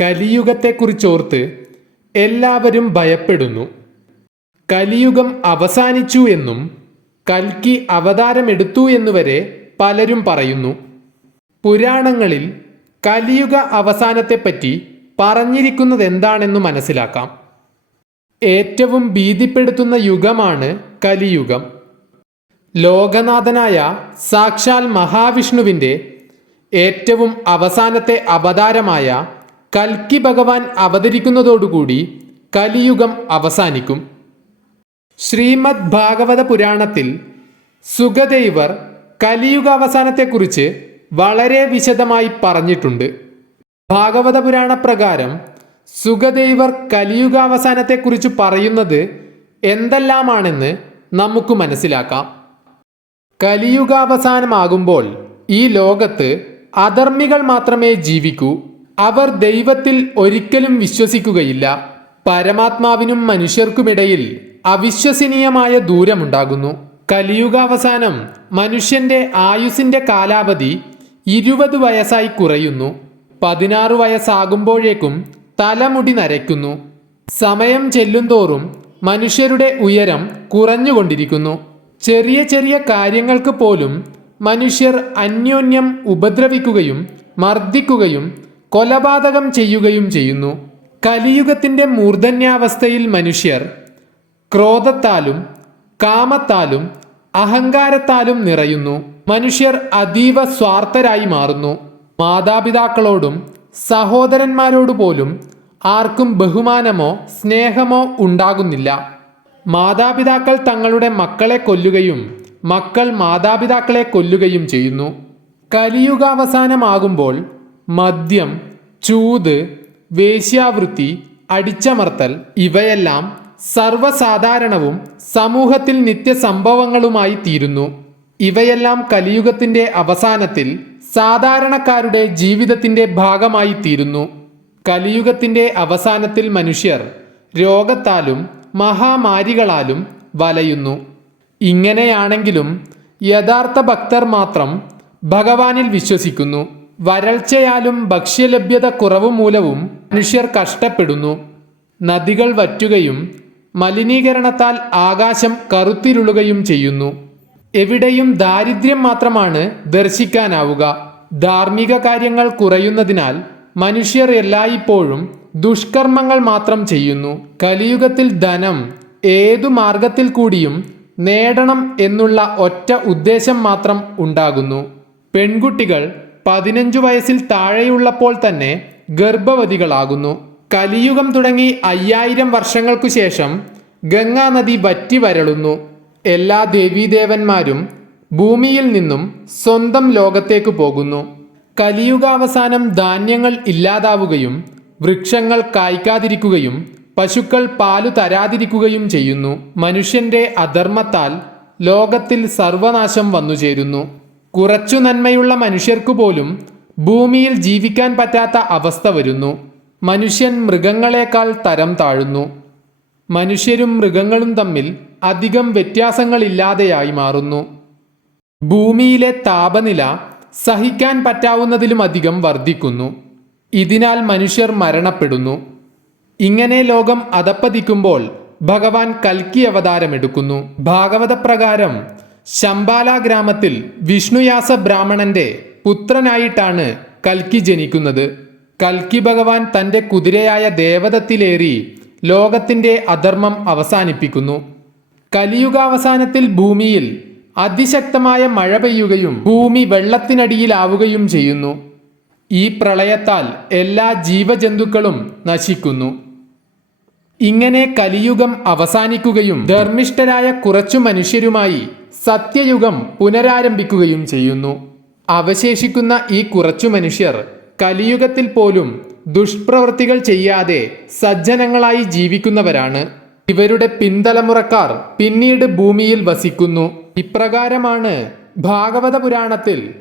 കലിയുഗത്തെക്കുറിച്ചോർത്ത് എല്ലാവരും ഭയപ്പെടുന്നു. കലിയുഗം അവസാനിച്ചു എന്നും കൽക്കി അവതാരമെടുത്തു എന്നുവരെ പലരും പറയുന്നു. പുരാണങ്ങളിൽ കലിയുഗ അവസാനത്തെപ്പറ്റി പറഞ്ഞിരിക്കുന്നത് എന്താണെന്ന് മനസ്സിലാക്കാം. ഏറ്റവും ഭീതിപ്പെടുത്തുന്ന യുഗമാണ് കലിയുഗം. ലോകനാഥനായ സാക്ഷാൽ മഹാവിഷ്ണുവിന്റെ ഏറ്റവും അവസാനത്തെ അവതാരമായ കൽക്കി ഭഗവാൻ അവതരിക്കുന്നതോടുകൂടി കലിയുഗം അവസാനിക്കും. ശ്രീമദ് ഭാഗവത പുരാണത്തിൽ സുഖദൈവർ കലിയുഗ അവസാനത്തെക്കുറിച്ച് വളരെ വിശദമായി പറഞ്ഞിട്ടുണ്ട്. ഭാഗവത പുരാണ പ്രകാരം സുഖദേവർ കലിയുഗാവസാനത്തെക്കുറിച്ച് പറയുന്നത് എന്തെല്ലാമാണെന്ന് നമുക്ക് മനസ്സിലാക്കാം. കലിയുഗാവസാനമാകുമ്പോൾ ഈ ലോകത്ത് അധർമ്മികൾ മാത്രമേ ജീവിക്കൂ. അവർ ദൈവത്തിൽ ഒരിക്കലും വിശ്വസിക്കുകയില്ല. പരമാത്മാവിനും മനുഷ്യർക്കുമിടയിൽ അവിശ്വസനീയമായ ദൂരമുണ്ടാകുന്നു. കലിയുഗാവസാനം മനുഷ്യന്റെ ആയുസിന്റെ കാലാവധി ഇരുപത് വയസ്സായി കുറയുന്നു. പതിനാറ് വയസ്സാകുമ്പോഴേക്കും തലമുടി നരയ്ക്കുന്നു. സമയം ചെല്ലുന്തോറും മനുഷ്യരുടെ ഉയരം കുറഞ്ഞുകൊണ്ടിരിക്കുന്നു. ചെറിയ ചെറിയ കാര്യങ്ങൾക്ക് പോലും മനുഷ്യർ അന്യോന്യം ഉപദ്രവിക്കുകയും മർദ്ദിക്കുകയും കൊലപാതകം ചെയ്യുകയും ചെയ്യുന്നു. കലിയുഗത്തിന്റെ മൂർധന്യാവസ്ഥയിൽ മനുഷ്യർ ക്രോധത്താലും കാമത്താലും അഹങ്കാരത്താലും നിറയുന്നു. മനുഷ്യർ അതീവ സ്വാർത്ഥരായി മാറുന്നു. മാതാപിതാക്കളോടും സഹോദരന്മാരോട് പോലും ആർക്കും ബഹുമാനമോ സ്നേഹമോ ഉണ്ടാകുന്നില്ല. മാതാപിതാക്കൾ തങ്ങളുടെ മക്കളെ കൊല്ലുകയും മക്കൾ മാതാപിതാക്കളെ കൊല്ലുകയും ചെയ്യുന്നു. കലിയുഗാവസാനമാകുമ്പോൾ മദ്യം ചൂത് വേശ്യാവൃത്തി അടിച്ചമർത്തൽ ഇവയെല്ലാം സർവസാധാരണവും സമൂഹത്തിൽ നിത്യസംഭവങ്ങളുമായി തീരുന്നു. ഇവയെല്ലാം കലിയുഗത്തിന്റെ അവസാനത്തിൽ സാധാരണക്കാരുടെ ജീവിതത്തിന്റെ ഭാഗമായി തീരുന്നു. കലിയുഗത്തിന്റെ അവസാനത്തിൽ മനുഷ്യർ രോഗത്താലും മഹാമാരികളാലും വലയുന്നു. ഇങ്ങനെയാണെങ്കിലും യഥാർത്ഥ ഭക്തർ മാത്രം ഭഗവാനിൽ വിശ്വസിക്കുന്നു. വരൾച്ചയാലും ഭക്ഷ്യലഭ്യത കുറവ് മൂലവും മനുഷ്യർ കഷ്ടപ്പെടുന്നു. നദികൾ വറ്റുകയും മലിനീകരണത്താൽ ആകാശം കറുത്തിരുളുകയും ചെയ്യുന്നു. എവിടെയും ദാരിദ്ര്യം മാത്രമാണ് ദർശിക്കാനാവുക. ധാർമ്മിക കാര്യങ്ങൾ കുറയുന്നതിനാൽ മനുഷ്യർ എല്ലായ്പ്പോഴും ദുഷ്കർമ്മങ്ങൾ മാത്രം ചെയ്യുന്നു. കലിയുഗത്തിൽ ധനം ഏതു മാർഗത്തിൽ കൂടിയും നേടണം എന്നുള്ള ഒറ്റ ഉദ്ദേശം മാത്രം ഉണ്ടാകുന്നു. പെൺകുട്ടികൾ പതിനഞ്ചു വയസ്സിൽ താഴെയുള്ളപ്പോൾ തന്നെ ഗർഭവതികളാകുന്നു. കലിയുഗം തുടങ്ങി അയ്യായിരം വർഷങ്ങൾക്കു ശേഷം ഗംഗാ നദി വറ്റി വരളുന്നു. എല്ലാ ദേവീദേവന്മാരും ഭൂമിയിൽ നിന്നും സ്വന്തം ലോകത്തേക്ക് പോകുന്നു. കലിയുഗാവസാനം ധാന്യങ്ങൾ ഇല്ലാതാവുകയും വൃക്ഷങ്ങൾ കായ്ക്കാതിരിക്കുകയും പശുക്കൾ പാലു തരാതിരിക്കുകയും ചെയ്യുന്നു. മനുഷ്യന്റെ അധർമ്മത്താൽ ലോകത്തിൽ സർവനാശം വന്നുചേരുന്നു. കുറച്ചു നന്മയുള്ള മനുഷ്യർക്കു പോലും ഭൂമിയിൽ ജീവിക്കാൻ പറ്റാത്ത അവസ്ഥ വരുന്നു. മനുഷ്യൻ മൃഗങ്ങളെക്കാൾ തരം താഴുന്നു. മനുഷ്യരും മൃഗങ്ങളും തമ്മിൽ അധികം വ്യത്യാസങ്ങളില്ലാതെയായി മാറുന്നു. ഭൂമിയിലെ താപനില സഹിക്കാൻ പറ്റാവുന്നതിലും അധികം വർദ്ധിക്കുന്നു. ഇതിനാൽ മനുഷ്യർ മരണപ്പെടുന്നു. ഇങ്ങനെ ലോകം അതപ്പതിക്കുമ്പോൾ ഭഗവാൻ കൽക്കി അവതാരമെടുക്കുന്നു. ഭാഗവത പ്രകാരം ശംബാല ഗ്രാമത്തിൽ വിഷ്ണുയാസ ബ്രാഹ്മണന്റെ പുത്രനായിട്ടാണ് കൽക്കി ജനിക്കുന്നത്. കൽക്കി ഭഗവാൻ തന്റെ കുതിരയായ ദേവതത്തിലേറി ലോകത്തിന്റെ അധർമ്മം അവസാനിപ്പിക്കുന്നു. കലിയുഗാവസാനത്തിൽ ഭൂമിയിൽ അതിശക്തമായ മഴ പെയ്യുകയും ഭൂമി വെള്ളത്തിനടിയിലാവുകയും ചെയ്യുന്നു. ഈ പ്രളയത്താൽ എല്ലാ ജീവജന്തുക്കളും നശിക്കുന്നു. ഇങ്ങനെ കലിയുഗം അവസാനിക്കുകയും ധർമ്മിഷ്ഠരായ കുറച്ചു മനുഷ്യരുമായി സത്യയുഗം പുനരാരംഭിക്കുകയും ചെയ്യുന്നു. അവശേഷിക്കുന്ന ഈ കുറച്ചു മനുഷ്യർ കലിയുഗത്തിൽ പോലും ദുഷ്പ്രവൃത്തികൾ ചെയ്യാതെ സജ്ജനങ്ങളായി ജീവിക്കുന്നവരാണ്. ഇവരുടെ പിന്തലമുറക്കാർ പിന്നീട് ഭൂമിയിൽ വസിക്കുന്നു. ഇപ്രകാരമാണ് ഭാഗവത പുരാണത്തിൽ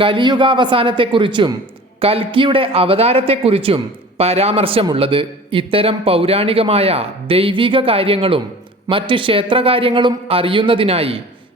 കലിയുഗാവസാനത്തെക്കുറിച്ചും കൽക്കിയുടെ അവതാരത്തെക്കുറിച്ചും പരാമർശമുള്ളത്. ഇത്തരം പൗരാണികമായ ദൈവിക കാര്യങ്ങളും മറ്റ് ക്ഷേത്രകാര്യങ്ങളും അറിയുന്നതിനായി